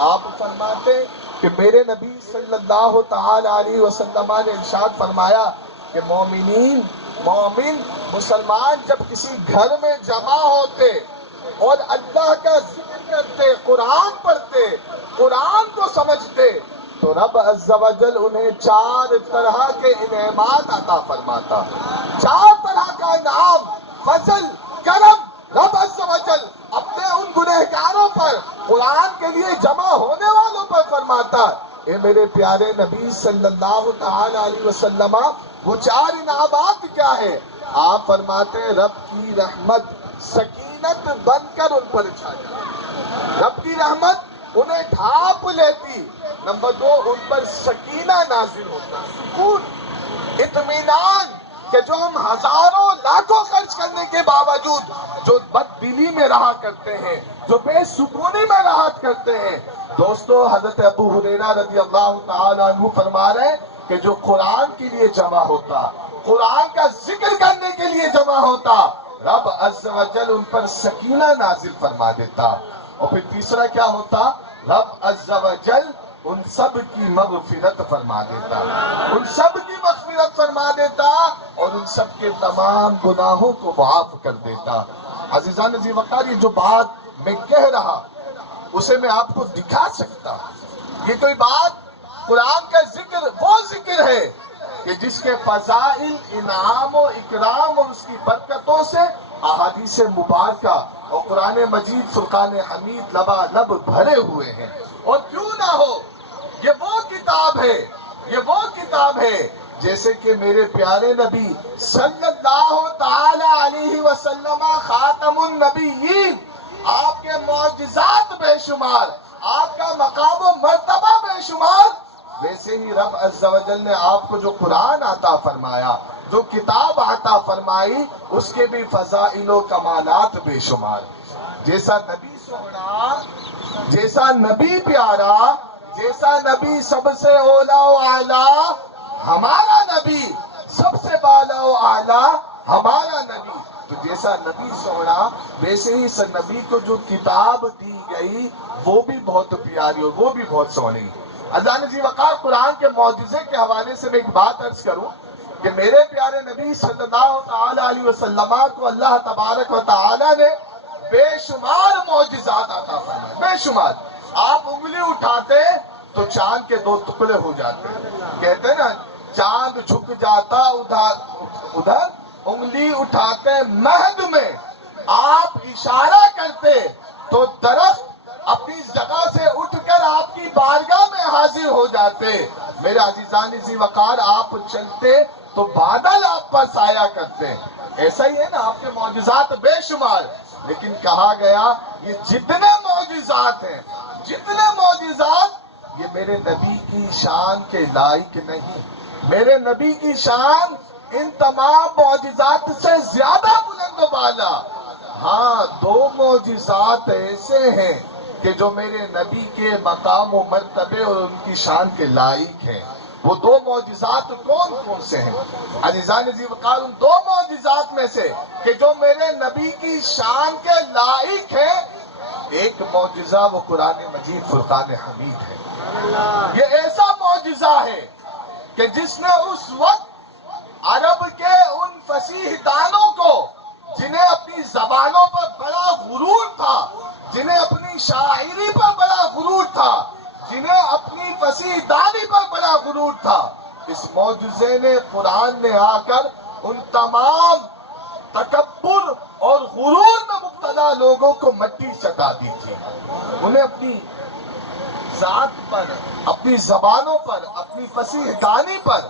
آپ فرماتے کہ میرے نبی صلی اللہ تعالی علیہ وسلم نے ارشاد فرمایا کہ مومن مسلمان جب کسی گھر میں جمع ہوتے اور اللہ کا ذکر کرتے، قرآن پڑھتے، قرآن کو سمجھتے، تو رب عز و جل انہیں 4 طرح کے انعامات عطا فرماتا۔ 4 طرح کا انعام، فضل، کرم رب عز و جل اپنے ان گنہگاروں پر، قرآن کے لیے جمع ہونے والوں پر فرماتا۔ اے میرے پیارے نبی صلی اللہ تعالی علیہ وسلم، وہ 4 انعامات کیا ہے؟ آپ فرماتے ہیں رب کی رحمت سکینت بن کر ان پر چھا جاتی، رب کی رحمت انہیں ڈھانپ لیتی۔ نمبر 2، ان پر سکینہ نازل ہوتا، سکون، اطمینان، کہ جو ہم ہزاروں لاکھوں خرچ کرنے کے باوجود جو بددلی میں رہا کرتے ہیں، جو بے سکونی میں رہا کرتے ہیں۔ دوستو، حضرت ابو ہریرہ رضی اللہ تعالیٰ عنہ فرما رہے ہیں کہ جو قرآن کے لیے جمع ہوتا، قرآن کا ذکر کرنے کے لیے جمع ہوتا، رب عز و جل ان پر سکینہ نازل فرما دیتا۔ اور پھر تیسرا کیا ہوتا؟ رب عز و جل ان سب کی مغفرت فرما دیتا، ان سب کی مغفرت فرما دیتا اور ان سب کے تمام گناہوں کو معاف کر دیتا۔ عزیزان ذی وقار، یہ جو بات میں کہہ رہا اسے میں آپ کو دکھا سکتا۔ یہ کوئی بات، قرآن کا ذکر وہ ذکر ہے کہ جس کے فضائل، انعام و اکرام اور اس کی برکتوں سے احادیث مبارکہ اور قرآن مجید فرقان حمید لبالب بھرے ہوئے ہیں۔ اور کیوں نہ ہو، یہ وہ کتاب ہے، یہ وہ کتاب ہے جیسے کہ میرے پیارے نبی صلی اللہ تعالی علیہ وسلم خاتم النبیین، آپ کے معجزات بے شمار، آپ کا مقام و مرتبہ بے شمار، ویسے ہی رب عز و جل نے آپ کو جو قرآن عطا فرمایا، جو کتاب عطا فرمائی، اس کے بھی فضائل و کمالات بے شمار۔ جیسا نبی سونا، جیسا نبی پیارا، جیسا نبی سب سے اولا و اعلیٰ ہمارا نبی، سب سے بالا و اعلیٰ ہمارا نبی، تو جیسا نبی سونا ویسے ہی اس نبی کو جو کتاب دی گئی وہ بھی بہت پیاری اور وہ بھی بہت سونی۔ عزیزان ذی وقار، قرآن کے معجزے کے حوالے سے میں ایک بات عرض کروں کہ میرے پیارے نبی صلی اللہ تعالی علیہ وسلم کو اللہ تبارک و تعالی نے بے شمار معجزات عطا فرمائے، بے شمار۔ آپ انگلی اٹھاتے تو چاند کے 2 ٹکڑے ہو جاتے، کہتے ہیں نا چاند جھک جاتا ادھر، انگلی اٹھاتے مہد میں، آپ اشارہ کرتے تو درخت اپنی جگہ سے اٹھ کر آپ کی بارگاہ میں حاضر ہو جاتے۔ میرے عزیزان ذی وقار، آپ چلتے تو بادل آپ پر سایہ کرتے۔ ایسا ہی ہے نا، آپ کے معجزات بے شمار، لیکن کہا گیا یہ جتنے معجزات ہیں، جتنے معجزات، یہ میرے نبی کی شان کے لائق نہیں۔ میرے نبی کی شان ان تمام معجزات سے زیادہ بلند و بالا۔ ہاں، 2 معجزات ایسے ہیں کہ جو میرے نبی کے مقام و مرتبے اور ان کی شان کے لائق ہیں۔ وہ 2 معجزات کون کون سے ہیں؟ عزیزان ذی وقار، ان 2 معجزات میں سے کہ جو میرے نبی کی شان کے لائق ہیں، ایک معجزہ وہ قرآن مجید فرقان حمید ہے۔ یہ ایسا معجزہ ہے کہ جس نے اس وقت عرب کے ان فصیح دانوں کو، جنہیں اپنی زبانوں پر بڑا غرور تھا، جنہیں اپنی شاعری پر بڑا غرور تھا، جنہیں اپنی فصیح دانی پر بڑا غرور تھا، اس معجزے نے، قرآن نے آ کر ان تمام تکبر اور غرور میں مبتلا لوگوں کو مٹی چٹا دی تھی۔ انہیں اپنی ذات پر، اپنی زبانوں پر، اپنی فصیح دانی پر